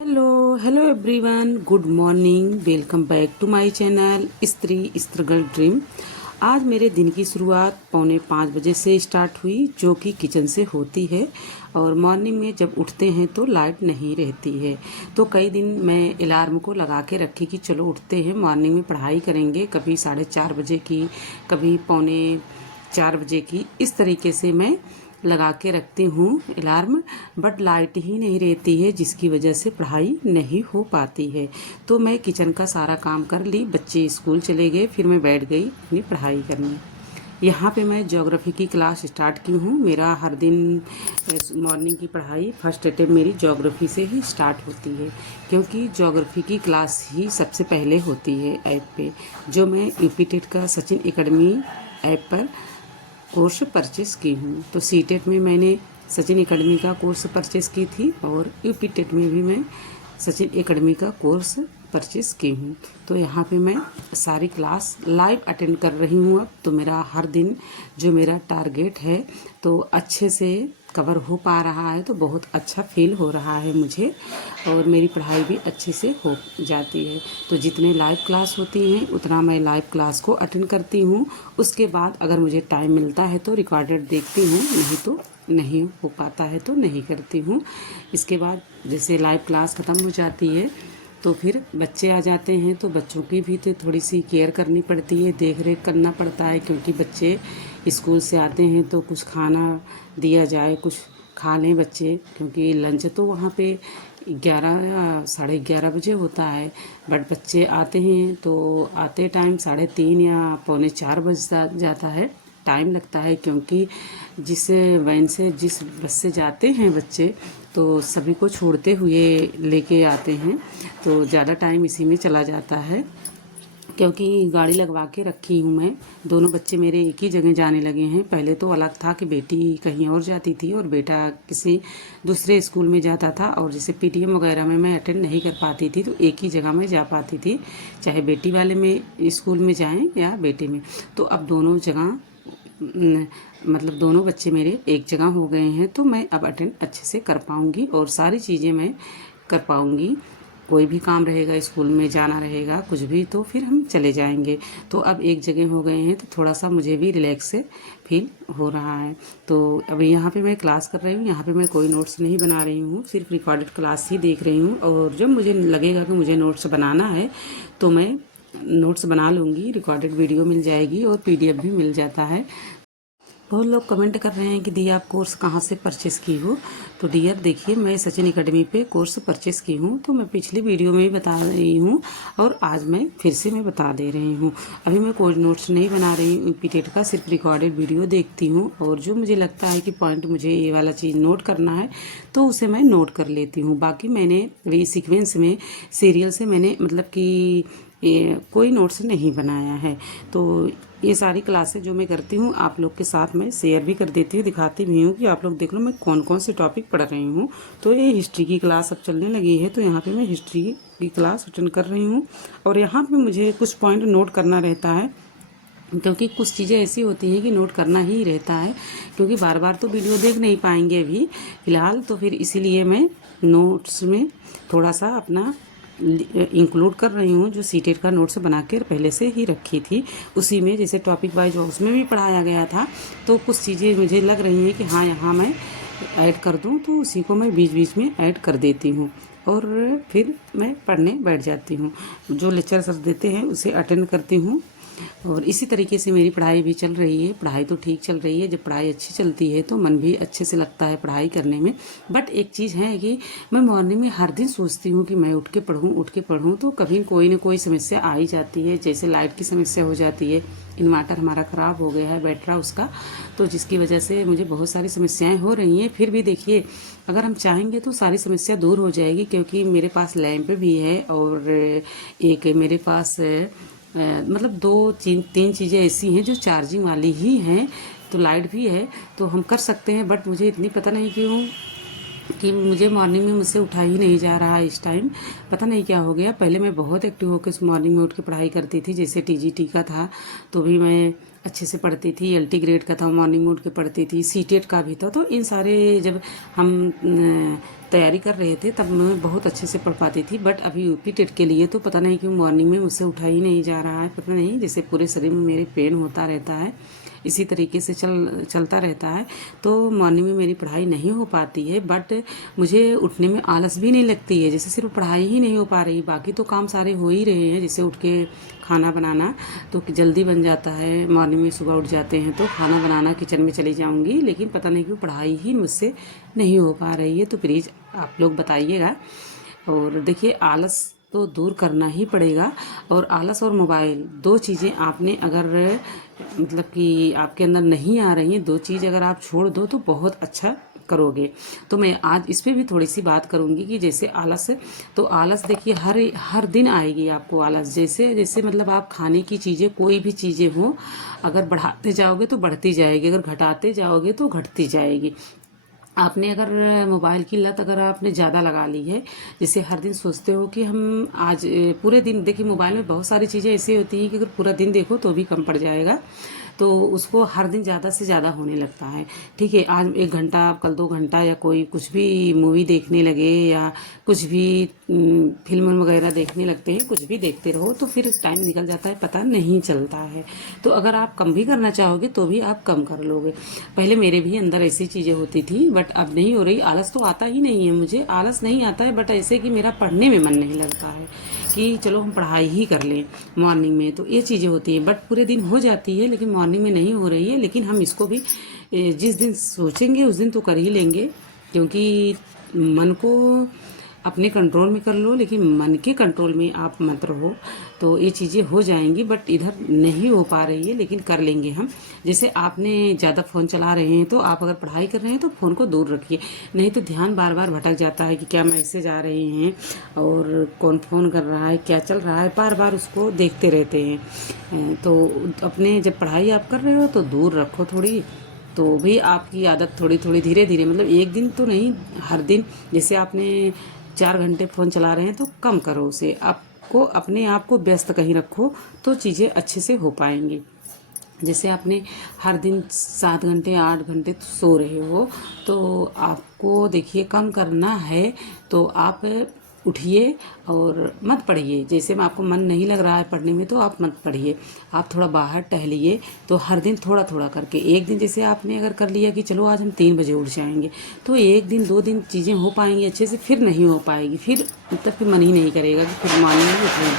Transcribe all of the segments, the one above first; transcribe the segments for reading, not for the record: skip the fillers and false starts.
Hello everyone, good morning. Welcome back to my channel Stree struggle dream. आज मेरे दिन की शुरुआत 4:45 बजे से स्टार्ट हुई, जो कि किचन से होती है। और मॉर्निंग में जब उठते हैं तो लाइट नहीं रहती है, तो कई दिन मैं अलार्म को लगा के रखी कि चलो उठते हैं, मॉर्निंग में पढ़ाई करेंगे। कभी 4:30 बजे की, कभी 3:45 बजे की, इस तरीके से मैं लगा के रखती हूँ अलार्म। बट लाइट ही नहीं रहती है, जिसकी वजह से पढ़ाई नहीं हो पाती है। तो मैं किचन का सारा काम कर ली, बच्चे स्कूल चले गए, फिर मैं बैठ गई अपनी पढ़ाई करने। यहाँ पे मैं ज्योग्राफी की क्लास स्टार्ट की हूँ। मेरा हर दिन मॉर्निंग की पढ़ाई फर्स्ट अटेम्प्ट मेरी ज्योग्राफी से ही स्टार्ट होती है, क्योंकि ज्योग्राफी की क्लास ही सबसे पहले होती है ऐप पे, जो मैं यूपी टेट का सचिन एकेडमी ऐप पर कोर्स परचेस की हूँ। तो सी टेट में मैंने सचिन एकेडमी का कोर्स परचेस की थी, और यूपी टेट में भी मैं सचिन एकेडमी का कोर्स परचेस की हूँ। तो यहाँ पे मैं सारी क्लास लाइव अटेंड कर रही हूँ अब। तो मेरा हर दिन जो मेरा टारगेट है तो अच्छे से कवर हो पा रहा है, तो बहुत अच्छा फील हो रहा है मुझे, और मेरी पढ़ाई भी अच्छे से हो जाती है। तो जितने लाइव क्लास होती हैं उतना मैं लाइव क्लास को अटेंड करती हूँ। उसके बाद अगर मुझे टाइम मिलता है तो रिकॉर्डेड देखती हूँ, नहीं तो नहीं हो पाता है तो नहीं करती हूँ। इसके बाद जैसे लाइव क्लास ख़त्म हो जाती है तो फिर बच्चे आ जाते हैं, तो बच्चों की भी तो थोड़ी सी केयर करनी पड़ती है, देख रेख करना पड़ता है, क्योंकि बच्चे स्कूल से आते हैं तो कुछ खाना दिया जाए, कुछ खा लें बच्चे, क्योंकि लंच तो वहाँ पे 11 या 11:30 बजे होता है। बट बच्चे आते हैं तो आते टाइम 3:30 या 3:45 बज जाता है, टाइम लगता है, क्योंकि जिस वैन से जिस बस से जाते हैं बच्चे तो सभी को छोड़ते हुए लेके आते हैं, तो ज़्यादा टाइम इसी में चला जाता है। क्योंकि गाड़ी लगवा के रखी हूँ मैं, दोनों बच्चे मेरे एक ही जगह जाने लगे हैं। पहले तो अलग था कि बेटी कहीं और जाती थी और बेटा किसी दूसरे स्कूल में जाता था, और जैसे पीटीएम वगैरह में मैं अटेंड नहीं कर पाती थी, तो एक ही जगह में जा पाती थी, चाहे बेटी वाले में स्कूल में जाएं या बेटे में। तो अब दोनों जगह मतलब दोनों बच्चे मेरे एक जगह हो गए हैं, तो मैं अब अटेंड अच्छे से कर पाऊँगी और सारी चीज़ें मैं कर पाऊँगी। कोई भी काम रहेगा, स्कूल में जाना रहेगा, कुछ भी, तो फिर हम चले जाएंगे। तो अब एक जगह हो गए हैं तो थोड़ा सा मुझे भी रिलैक्स से फील हो रहा है। तो अभी यहाँ पे मैं क्लास कर रही हूँ, यहाँ पे मैं कोई नोट्स नहीं बना रही हूँ, सिर्फ रिकॉर्डेड क्लास ही देख रही हूँ। और जब मुझे लगेगा कि मुझे नोट्स बनाना है तो मैं नोट्स बना लूँगी, रिकॉर्डेड वीडियो मिल जाएगी और पीडीएफ भी मिल जाता है। बहुत लोग कमेंट कर रहे हैं कि दी आप कोर्स कहाँ से परचेस की हो। तो डियर देखिए, मैं सचिन एकेडमी पे कोर्स परचेस की हूँ, तो मैं पिछली वीडियो में ही बता रही हूँ और आज मैं फिर से मैं बता दे रही हूँ। अभी मैं कोई नोट्स नहीं बना रही हूँ पीटेट का, सिर्फ रिकॉर्डेड वीडियो देखती हूँ, और जो मुझे लगता है कि पॉइंट मुझे ये वाला चीज़ नोट करना है तो उसे मैं नोट कर लेती हूँ। बाकी मैंने अभी सीक्वेंस में सीरियल से मैंने मतलब कि कोई नोट्स नहीं बनाया है। तो ये सारी क्लासें जो मैं करती हूँ आप लोग के साथ मैं शेयर भी कर देती हूँ, दिखाती भी हूँ कि आप लोग देख लो मैं कौन कौन से टॉपिक पढ़ रही हूँ। तो ये हिस्ट्री की क्लास अब चलने लगी है, तो यहाँ पे मैं हिस्ट्री की क्लास अटेंड कर रही हूँ, और यहाँ पे मुझे कुछ पॉइंट नोट करना रहता है, क्योंकि कुछ चीज़ें ऐसी होती हैं कि नोट करना ही रहता है, क्योंकि बार बार तो वीडियो देख नहीं पाएंगे अभी फ़िलहाल। तो फिर इसीलिए मैं नोट्स में थोड़ा सा अपना इंक्लूड कर रही हूँ, जो सीटेट का नोट्स बना कर पहले से ही रखी थी, उसी में जैसे टॉपिक वाइज उसमें भी पढ़ाया गया था, तो कुछ चीज़ें मुझे लग रही हैं कि हाँ यहाँ मैं ऐड कर दूँ, तो उसी को मैं बीच बीच में ऐड कर देती हूँ और फिर मैं पढ़ने बैठ जाती हूँ। जो लेक्चर सर देते हैं उसे अटेंड करती हूँ, और इसी तरीके से मेरी पढ़ाई भी चल रही है। पढ़ाई तो ठीक चल रही है, जब पढ़ाई अच्छी चलती है तो मन भी अच्छे से लगता है पढ़ाई करने में। बट एक चीज़ है कि मैं मॉर्निंग में हर दिन सोचती हूँ कि मैं उठ के पढ़ूँ, तो कभी कोई ना कोई समस्या आ ही जाती है। जैसे लाइट की समस्या हो जाती है, इन्वर्टर हमारा ख़राब हो गया है बैटरा उसका, तो जिसकी वजह से मुझे बहुत सारी समस्याएं हो रही हैं। फिर भी देखिए, अगर हम चाहेंगे तो सारी समस्या दूर हो जाएगी, क्योंकि मेरे पास लैंप भी है और एक मेरे पास मतलब 2-3 चीज़ें ऐसी हैं जो चार्जिंग वाली ही हैं, तो लाइट भी है, तो हम कर सकते हैं। बट मुझे इतनी पता नहीं क्यों कि मुझे मॉर्निंग में मुझसे उठा ही नहीं जा रहा है इस टाइम, पता नहीं क्या हो गया। पहले मैं बहुत एक्टिव होकर मॉर्निंग में उठ के पढ़ाई करती थी, जैसे टीजीटी का था तो भी मैं अच्छे से पढ़ती थी, एलटी ग्रेड का था, मॉर्निंग मोड के पढ़ती थी, सीटेट का भी था। तो इन सारे जब हम तैयारी कर रहे थे तब मैं बहुत अच्छे से पढ़ पाती थी। बट अभी यूपी टेट के लिए तो पता नहीं क्यों मॉर्निंग में मुझसे उठा ही नहीं जा रहा है, पता नहीं, जैसे पूरे शरीर में मेरे पेन होता रहता है, इसी तरीके से चलता रहता है। तो मॉर्निंग में मेरी पढ़ाई नहीं हो पाती है। बट मुझे उठने में आलस भी नहीं लगती है, जैसे सिर्फ पढ़ाई ही नहीं हो पा रही, बाकी तो काम सारे हो ही रहे हैं। जैसे उठ के खाना बनाना तो जल्दी बन जाता है, मॉर्निंग में सुबह उठ जाते हैं तो खाना बनाना किचन में चली जाऊंगी, लेकिन पता नहीं क्यों पढ़ाई ही मुझसे नहीं हो पा रही है। तो प्लीज़ आप लोग बताइएगा। और देखिए, आलस तो दूर करना ही पड़ेगा। और आलस और मोबाइल, दो चीज़ें आपने अगर मतलब कि आपके अंदर नहीं आ रही हैं, दो चीज़ अगर आप छोड़ दो तो बहुत अच्छा करोगे। तो मैं आज इस पे भी थोड़ी सी बात करूंगी कि जैसे आलस है, तो आलस देखिए हर हर दिन आएगी आपको आलस। जैसे जैसे मतलब आप खाने की चीज़ें, कोई भी चीज़ें हो, अगर बढ़ाते जाओगे तो बढ़ती जाएगी, अगर घटाते जाओगे तो घटती जाएगी। आपने अगर मोबाइल की लत अगर आपने ज़्यादा लगा ली है, जैसे हर दिन सोचते हो कि हम आज पूरे दिन, देखिए मोबाइल में बहुत सारी चीज़ें ऐसी होती हैं कि अगर पूरा दिन देखो तो भी कम पड़ जाएगा, तो उसको हर दिन ज़्यादा से ज़्यादा होने लगता है। ठीक है, आज 1 घंटा, कल 2 घंटा, या कोई कुछ भी मूवी देखने लगे या कुछ भी फिल्म वगैरह देखने लगते हैं, कुछ भी देखते रहो तो फिर टाइम निकल जाता है, पता नहीं चलता है। तो अगर आप कम भी करना चाहोगे तो भी आप कम कर लोगे। पहले मेरे भी अंदर ऐसी चीज़ें होती थी, बट अब नहीं हो रही। आलस तो आता ही नहीं है, मुझे आलस नहीं आता है, बट ऐसे कि मेरा पढ़ने में मन नहीं लगता है कि चलो हम पढ़ाई ही कर लें मॉर्निंग में। तो ये चीज़ें होती हैं, बट पूरे दिन हो जाती है, लेकिन मॉर्निंग में नहीं हो रही है। लेकिन हम इसको भी जिस दिन सोचेंगे उस दिन तो कर ही लेंगे, क्योंकि मन को अपने कंट्रोल में कर लो, लेकिन मन के कंट्रोल में आप मत रहो, तो ये चीज़ें हो जाएंगी। बट इधर नहीं हो पा रही है, लेकिन कर लेंगे हम। जैसे आपने ज़्यादा फ़ोन चला रहे हैं, तो आप अगर पढ़ाई कर रहे हैं तो फ़ोन को दूर रखिए, नहीं तो ध्यान बार बार भटक जाता है कि क्या मैसेज आ रहे हैं और कौन फ़ोन कर रहा है, क्या चल रहा है, बार बार उसको देखते रहते हैं। तो अपने जब पढ़ाई आप कर रहे हो तो दूर रखो थोड़ी, तो भी आपकी आदत थोड़ी थोड़ी धीरे धीरे, मतलब एक दिन तो नहीं, हर दिन। जैसे आपने 4 घंटे फ़ोन चला रहे हैं तो कम करो उसे, आपको अपने आप को व्यस्त कहीं रखो तो चीज़ें अच्छे से हो पाएंगी। जैसे आपने हर दिन 7 घंटे 8 घंटे सो रहे हो, तो आपको देखिए कम करना है, तो आप उठिए और मत पढ़िए। जैसे में आपको मन नहीं लग रहा है पढ़ने में तो आप मत पढ़िए, आप थोड़ा बाहर टहलिए। तो हर दिन थोड़ा थोड़ा करके, एक दिन जैसे आपने अगर कर लिया कि चलो आज हम 3 बजे उठ जाएंगे, तो 1 दिन 2 दिन चीज़ें हो पाएंगी अच्छे से, फिर नहीं हो पाएगी, फिर मतलब फिर मन ही नहीं करेगा कि फिर मॉर्निंग में उठें,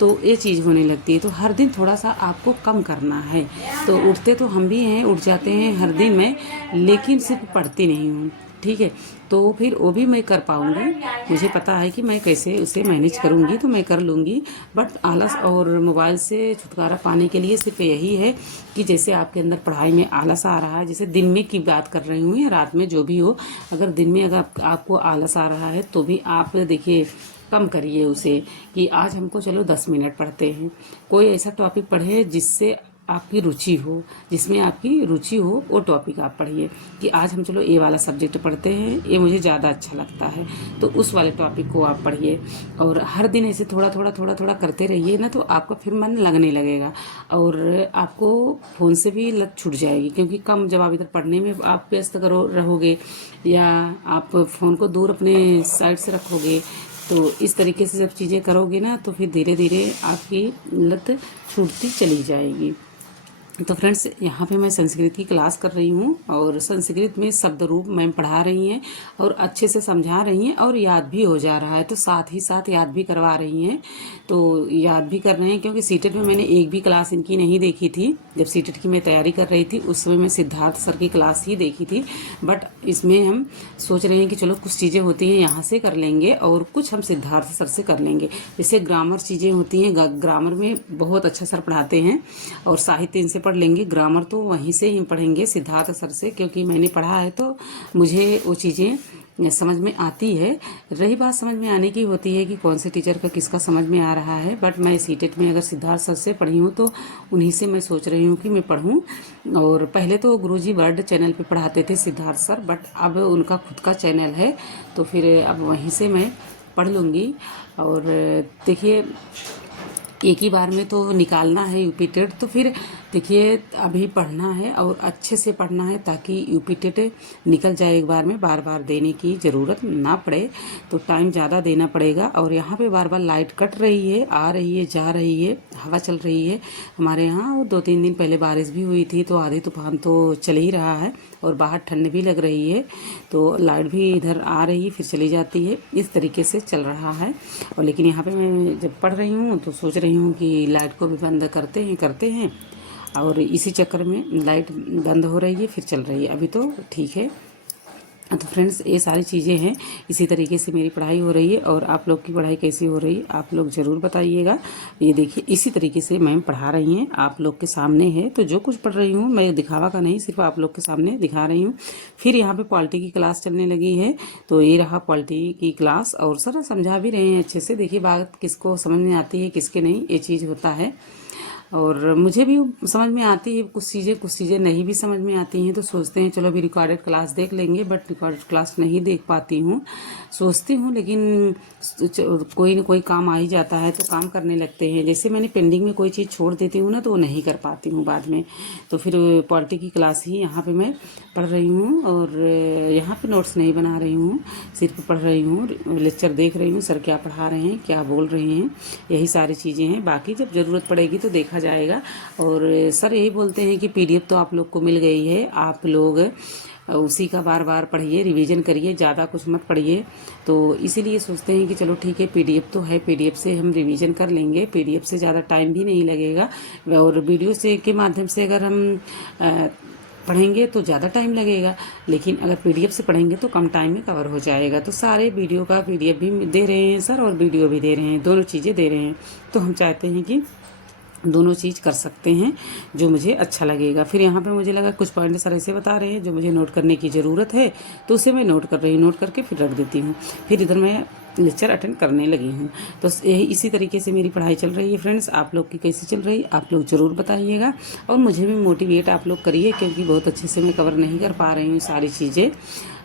तो ये चीज़ होने लगती है। तो हर दिन थोड़ा सा आपको कम करना है। तो उठते तो हम भी हैं, उठ जाते हैं हर दिन में, लेकिन सिर्फ पढ़ती नहीं हूँ। ठीक है, तो फिर वो भी मैं कर पाऊँगी, मुझे पता है कि मैं कैसे उसे मैनेज करूँगी, तो मैं कर लूँगी। बट आलस और मोबाइल से छुटकारा पाने के लिए सिर्फ यही है कि जैसे आपके अंदर पढ़ाई में आलस आ रहा है, जैसे दिन में की बात कर रही हूँ या रात में, जो भी हो, अगर दिन में अगर आपको आलस आ रहा है तो भी आप देखिए कम करिए उसे, कि आज हमको चलो 10 मिनट पढ़ते हैं। कोई ऐसा टॉपिक पढ़े जिससे आपकी रुचि हो, जिसमें आपकी रुचि हो, वो टॉपिक आप पढ़िए, कि आज हम चलो ये वाला सब्जेक्ट पढ़ते हैं, ये मुझे ज़्यादा अच्छा लगता है, तो उस वाले टॉपिक को आप पढ़िए। और हर दिन ऐसे थोड़ा थोड़ा थोड़ा थोड़ा करते रहिए ना, तो आपका फिर मन लगने लगेगा और आपको फ़ोन से भी लत छूट जाएगी। क्योंकि कम जब आप इधर पढ़ने में आप व्यस्त करो रहोगे, या आप फ़ोन को दूर अपने साइड से रखोगे, तो इस तरीके से जब चीज़ें करोगे ना, तो फिर धीरे धीरे आपकी लत छूटती चली जाएगी। तो फ्रेंड्स, यहाँ पे मैं संस्कृत की क्लास कर रही हूँ, और संस्कृत में शब्द रूप मैम पढ़ा रही हैं और अच्छे से समझा रही हैं, और याद भी हो जा रहा है, तो साथ ही साथ याद भी करवा रही हैं। तो याद भी कर रहे हैं, क्योंकि सीटेट में मैंने एक भी क्लास इनकी नहीं देखी थी। जब सीटेट की मैं तैयारी कर रही थी उस समय मैं सिद्धार्थ सर की क्लास ही देखी थी। बट इसमें हम सोच रहे हैं कि चलो कुछ चीज़ें होती हैं यहाँ से कर लेंगे और कुछ हम सिद्धार्थ सर से कर लेंगे। जैसे ग्रामर चीज़ें होती हैं, ग्रामर में बहुत अच्छा सर पढ़ाते हैं, और साहित्य इनसे पढ़ लेंगे। ग्रामर तो वहीं से ही पढ़ेंगे सिद्धार्थ सर से, क्योंकि मैंने पढ़ा है तो मुझे वो चीज़ें समझ में आती है। रही बात समझ में आने की, होती है कि कौन से टीचर का किसका समझ में आ रहा है। बट मैं सीटेट में अगर सिद्धार्थ सर से पढ़ी हूँ तो उन्हीं से मैं सोच रही हूँ कि मैं पढ़ूँ। और पहले तो गुरुजी वर्ल्ड चैनल पे पढ़ाते थे सिद्धार्थ सर, बट अब उनका खुद का चैनल है, तो फिर अब वहीं से मैं पढ़ लूँगी। और देखिए, एक ही बार में तो निकालना है यूपी टेट, तो फिर देखिए, अभी पढ़ना है और अच्छे से पढ़ना है ताकि यूपी टेट निकल जाए एक बार में, बार बार देने की ज़रूरत ना पड़े। तो टाइम ज़्यादा देना पड़ेगा। और यहाँ पे बार बार लाइट कट रही है, आ रही है, जा रही है, हवा चल रही है हमारे यहाँ। और 2-3 दिन पहले बारिश भी हुई थी, तो आधी तूफान तो चल ही रहा है और बाहर ठंड भी लग रही है। तो लाइट भी इधर आ रही है फिर चली जाती है, इस तरीके से चल रहा है। और लेकिन यहाँ पे मैं जब पढ़ रही हूँ तो सोच रही हूँ कि लाइट को भी बंद करते हैं और इसी चक्कर में लाइट बंद हो रही है फिर चल रही है। अभी तो ठीक है। तो फ्रेंड्स, ये सारी चीज़ें हैं। इसी तरीके से मेरी पढ़ाई हो रही है। और आप लोग की पढ़ाई कैसी हो रही है आप लोग ज़रूर बताइएगा। ये देखिए, इसी तरीके से मैम पढ़ा रही हैं, आप लोग के सामने है। तो जो कुछ पढ़ रही हूँ मैं दिखावा का नहीं, सिर्फ आप लोग के सामने दिखा रही हूँ। फिर यहाँ पे पॉलिटी की क्लास चलने लगी है। तो ये रहा पॉलिटी की क्लास। और सर समझा भी रहे हैं अच्छे से। देखिए, बात किसको समझ में आती है किसके नहीं, ये चीज़ होता है। और मुझे भी समझ में आती है कुछ चीज़ें नहीं भी समझ में आती हैं। तो सोचते हैं चलो अभी रिकॉर्डेड क्लास देख लेंगे, बट रिकॉर्डेड क्लास नहीं देख पाती हूँ। सोचती हूँ लेकिन कोई न कोई काम आ ही जाता है तो काम करने लगते हैं। जैसे मैंने पेंडिंग में कोई चीज़ छोड़ देती हूँ ना, तो वो नहीं कर पाती हूँ बाद में। तो फिर पॉलिटी की क्लास ही यहाँ पे मैं पढ़ रही हूँ। और यहाँ पे नोट्स नहीं बना रही हूँ, सिर्फ पढ़ रही हूँ, लेक्चर देख रही हूँ सर क्या पढ़ा रहे हैं, क्या बोल रहे हैं, यही सारी चीज़ें हैं। बाकी जब ज़रूरत पड़ेगी तो देखा जाएगा। और सर यही बोलते हैं कि पीडीएफ तो आप लोग को मिल गई है, आप लोग उसी का बार बार पढ़िए, रिवीजन करिए, ज़्यादा कुछ मत पढ़िए। तो इसीलिए सोचते हैं कि चलो ठीक है, पीडीएफ तो है, पीडीएफ से हम रिवीजन कर लेंगे, पीडीएफ से ज़्यादा टाइम भी नहीं लगेगा। और वीडियो से के माध्यम से अगर हम पढ़ेंगे तो ज़्यादा टाइम लगेगा, लेकिन अगर पीडीएफ से पढ़ेंगे तो कम टाइम में कवर हो जाएगा। तो सारे वीडियो का पीडीएफ भी दे रहे हैं सर और वीडियो भी दे रहे हैं, दोनों चीज़ें दे रहे हैं। तो हम चाहते हैं कि दोनों चीज़ कर सकते हैं जो मुझे अच्छा लगेगा। फिर यहाँ पे मुझे लगा कुछ पॉइंट सर ऐसे बता रहे हैं जो मुझे नोट करने की ज़रूरत है, तो उसे मैं नोट कर रही हूँ, नोट करके फिर रख देती हूँ। फिर इधर मैं लेक्चर अटेंड करने लगी हूँ। तो यही इसी तरीके से मेरी पढ़ाई चल रही है फ्रेंड्स। आप लोग की कैसी चल रही है आप लोग ज़रूर बताइएगा। और मुझे भी मोटिवेट आप लोग करिए, क्योंकि बहुत अच्छे से मैं कवर नहीं कर पा रही हूँ सारी चीज़ें।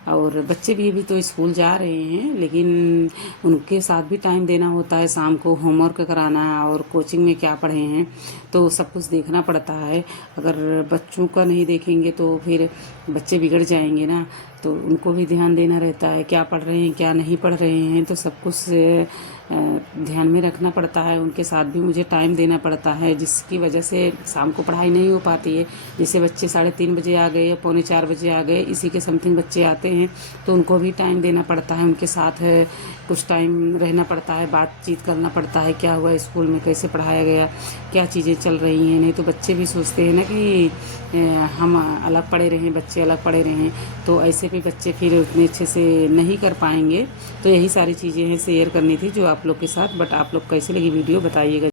और बच्चे भी अभी तो स्कूल जा रहे हैं, लेकिन उनके साथ भी टाइम देना होता है। शाम को होमवर्क कराना है और कोचिंग में क्या पढ़े हैं तो सब कुछ देखना पड़ता है। अगर बच्चों का नहीं देखेंगे तो फिर बच्चे बिगड़ जाएंगे ना। तो उनको भी ध्यान देना रहता है, क्या पढ़ रहे हैं क्या नहीं पढ़ रहे हैं। तो सब कुछ ध्यान में रखना पड़ता है, उनके साथ भी मुझे टाइम देना पड़ता है, जिसकी वजह से शाम को पढ़ाई नहीं हो पाती है। जैसे बच्चे 3:30 बजे आ गए या 3:45 बजे आ गए, इसी के समथिंग बच्चे आते हैं, तो उनको भी टाइम देना पड़ता है, उनके साथ कुछ टाइम रहना पड़ता है, बातचीत करना पड़ता है, क्या हुआ स्कूल में, कैसे पढ़ाया गया, क्या चीज़ें चल रही हैं। नहीं तो बच्चे भी सोचते हैं ना कि हम अलग पढ़े रहें, बच्चे अलग पढ़े रहें, तो ऐसे भी बच्चे फिर उतने अच्छे से नहीं कर पाएंगे। तो यही सारी चीज़ें हैं शेयर करनी थी जो आप लोग के साथ। बट आप लोग कैसी लगी वीडियो बताइएगा।